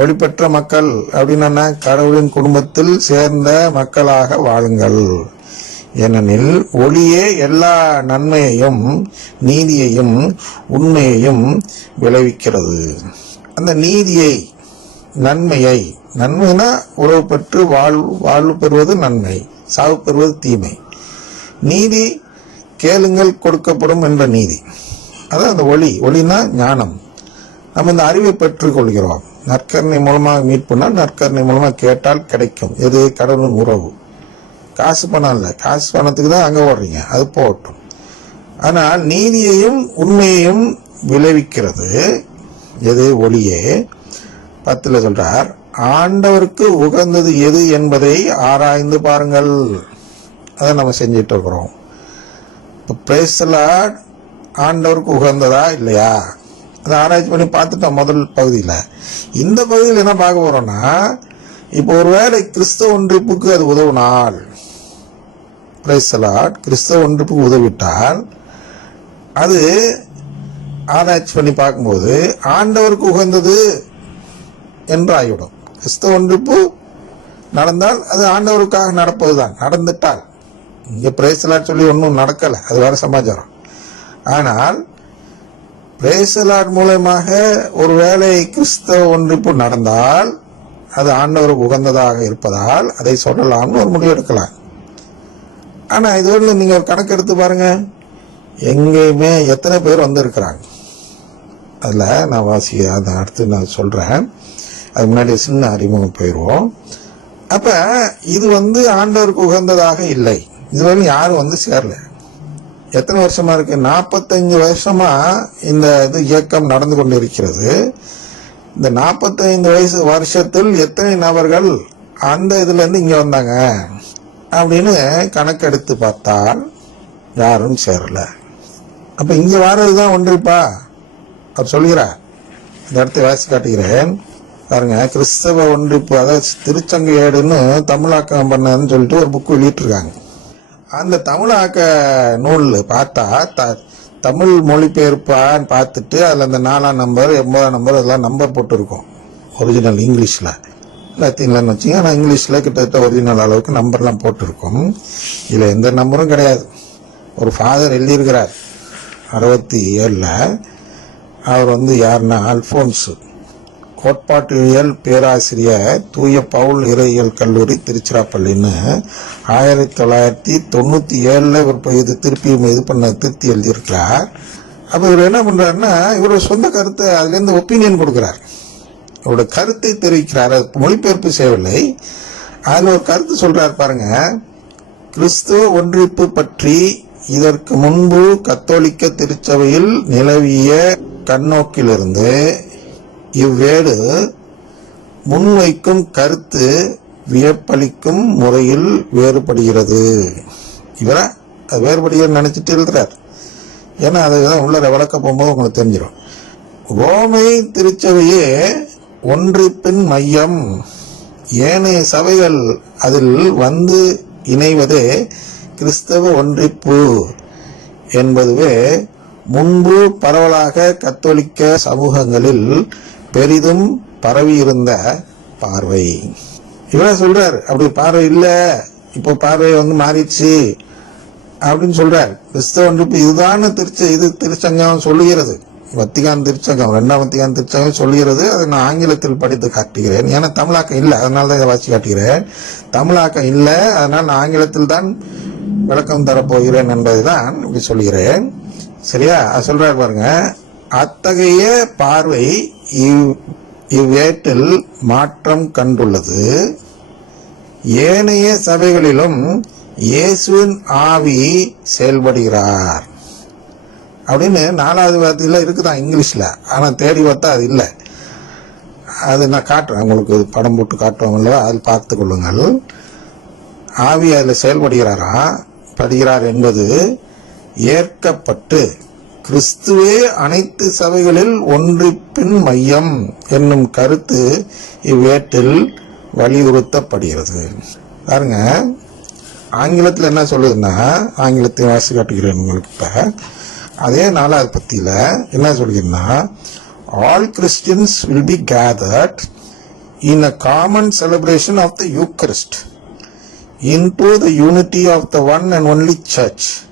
ஒளிபெற்ற மக்கள் அப்படின்னா கடவுளின் குடும்பத்தில் சேர்ந்த மக்களாக வாழுங்கள். ஏனெனில் ஒளியே எல்லா நன்மையையும் நீதியையும் உண்மையையும் விளைவிக்கிறது. அந்த நீதியை நன்மையை, நன்மைனா உறவு பெற்று வாழ்வு பெறுவது நன்மை, சாவு பெறுவது தீமை. நீதி கேளுங்கள் கொடுக்கப்படும் என்ற நீதி, அதான் அந்த ஒளினா ஞானம். நம்ம இந்த அறிவை பெற்றுக் கொள்கிறோம். நற்கருணை மூலமாக மீட் பண்ணால் நற்கருணை மூலமாக கேட்டால் கிடைக்கும். எது? கடவுளின் உறவு. காசு பணம் இல்லை, காசு பணத்துக்கு தான் அங்கே ஓடுறீங்க, அது போகட்டும். ஆனால் நீதியையும் உண்மையையும் விளைவிக்கிறது எது? ஒளியே. 10 சொல்றார், ஆண்டவருக்கு உகந்தது எது என்பதை ஆராய்ந்து பாருங்கள். அதை நம்ம செஞ்சிட்டு இருக்கிறோம். இப்போ பிரைஸ் தி லார்ட் ஆண்டவருக்கு உகந்ததா இல்லையா அதை ஆராய்ச்சி பண்ணி பார்த்துட்டோம் முதல் பகுதியில். இந்த பகுதியில் என்ன பார்க்க போறோம்னா, இப்போ ஒருவேளை கிறிஸ்தவ ஒன்றிப்புக்கு அது உதவினால், பிரைஸ் தி லார்ட் கிறிஸ்தவ ஒன்றிப்புக்கு உதவிட்டால் அது ஆராய்ச்சி பண்ணி பார்க்கும்போது ஆண்டவருக்கு உகந்தது என்று ஆகிவிடும். கிறிஸ்தவ ஒன்றிப்பு நடந்தால் அது ஆண்டவருக்காக நடப்பதுதான். நடந்துட்டால் இங்கே பிரைஸ் தி லார்ட் சொல்லி ஒன்றும் நடக்கலை, அது வேற சமாச்சாரம். ஆனால் பிரைஸ் தி லார்ட் மூலமாக ஒருவேளை கிறிஸ்தவ ஒன்றிப்பு நடந்தால் அது ஆண்டவருக்கு உகந்ததாக இருப்பதால் அதை சொல்லலாம்னு ஒரு முடிவு எடுக்கலாம். ஆனால் இதுவரை நீங்கள் ஒரு கணக்கு எடுத்து பாருங்க, எங்கேயுமே எத்தனை பேர் வந்திருக்கிறாங்க. அதில் நான் அதை அடுத்து நான் சொல்கிறேன். அது முன்னாடி சின்ன அறிமுகம் போயிடுவோம். அப்போ இது ஆண்டவருக்கு உகந்ததாக இல்லை. இதுவரை யாரும் சேரல. எத்தனை வருஷமா இருக்கு? 45 வருஷமா இந்த இயக்கம் நடந்து கொண்டு இருக்கிறது. இந்த 45 வருஷத்தில் எத்தனை நபர்கள் அந்த இதுல இருந்து இங்க வந்தாங்க அப்படின்னு கணக்கெடுத்து பார்த்தால் யாரும் சேரல. அப்ப இங்க வர்றதுதான் ஒன்றிப்பா அவர் சொல்கிறார். இந்த இடத்தை வாசி காட்டுகிறேன் பாருங்க. கிறிஸ்தவ ஒன்றிப்பு, அதாவது திருச்சங்க ஏடுன்னு தமிழாக்கம் பண்ணன்னு சொல்லிட்டு ஒரு புக் வெளியிட்டிருக்காங்க. அந்த தமிழாக்க நூல் பார்த்தா தமிழ் மொழிபெயர்ப்பான்னு பார்த்துட்டு அதில் அந்த 4ஆம் நம்பர் 80ஆம் நம்பர் அதெல்லாம் நம்பர் போட்டுருக்கோம். ஒரிஜினல் இங்கிலீஷில், லத்தீன்லன்னு வச்சுங்க. ஆனால் இங்கிலீஷில் கிட்டத்தட்ட ஒரிஜினல் அளவுக்கு நம்பர்லாம் போட்டிருக்கோம். இதில் எந்த நம்பரும் கிடையாது. ஒரு ஃபாதர் எழுதியிருக்கிறார் 67. அவர் யாருன்னா அல்போன்ஸு, கோட்பாட்டியல் பேராசிரியர், தூய பவுல் இறையியல் கல்லூரி திருச்சிராப்பள்ளின்னு 1997 இவர் இது திருப்பியும் திருத்தி எழுதியிருக்கிறார். அப்போ இவர் என்ன பண்றாருன்னா, இவரோட சொந்த கருத்தை அதுலேருந்து ஒப்பீனியன் கொடுக்கிறார். அவரோட கருத்தை தெரிவிக்கிறார். அது மொழிபெயர்ப்பு செய்யவில்லை. அதில் ஒரு கருத்து சொல்றாரு பாருங்க. கிறிஸ்துவ ஒன்றிப்பு பற்றி இதற்கு முன்பு கத்தோலிக்க திருச்சபையில் நிலவிய கண்ணோக்கிலிருந்து இவ்வேடு முன்வைக்கும் கருத்து வியப்பளிக்கும் முறையில் வேறுபடுகிறது. இவரை வேறுபடுகிறது நினைச்சிட்டு எழுதுறார். ஏன்னா அதுதான் உள்ள விளக்க போகும்போது உங்களுக்கு தெரிஞ்சிடும். ரோமை திருச்சபையே ஒன்றிப்பின் மையம், ஏனைய சபைகள் அதில் இணைவதே கிறிஸ்தவ ஒன்றிப்பு என்பதுவே முன்பு பரவலாக கத்தோலிக்க சமூகங்களில் பெரிதும் பரவியிருந்த பார்வை. இவரா சொல்றார், அப்படி பார்வை இல்ல, இப்போ பார்வை மாறிடுச்சு அப்படின்னு சொல்றார். கிறிஸ்தவ ஒன்றிப்பு இதுதான் திருச்சங்கம் சொல்லுகிறது. வத்திகான் திருச்சங்கம், 2ஆம் வத்திகான் திருச்சங்கம் சொல்லுகிறது. அதை நான் ஆங்கிலத்தில் படித்து காட்டுகிறேன். ஏன்னா தமிழாக்கம் இல்லை, அதனால தான் இதை வாசி காட்டுகிறேன். தமிழாக்கம் இல்லை, அதனால் நான் ஆங்கிலத்தில் தான் விளக்கம் தரப்போகிறேன் என்பதுதான் இப்படி சொல்கிறேன். சரியா? சொல்றாரு பாருங்க. அத்தகைய பார்வை இவ்வேட்டில் மாற்றம் கண்டுள்ளது. ஏனைய சபைகளிலும் இயேசுவின் ஆவி செயல்படுகிறார் அப்படின்னு 4வது வார்த்தையில இருக்குதான் இங்கிலீஷ்ல. ஆனா தேடி பார்த்தா அது இல்லை. அது நான் காட்டுறேன் உங்களுக்கு, படம் போட்டு காட்டுவாங்கல்ல, அதில் பார்த்து கொள்ளுங்கள். ஆவி அதில் செயல்படுகிறார் என்பது ஏற்கப்பட்டு கிறிஸ்துவே அனைத்து சபைகளில் ஒன்றிப்பின் மையம் என்னும் கருத்து இவ்வேட்டில் வலியுறுத்தப்படுகிறது. பாருங்க, ஆங்கிலத்தில் என்ன சொல்லுதுன்னா, ஆங்கிலத்தை வாசி காட்டுகிறேன் உங்களுக்கு. இப்ப அதே 4வது பத்தியில என்ன சொல்கிறேன்னா, all Christians will be gathered in a common celebration of the Eucharist into the unity of the one and only church.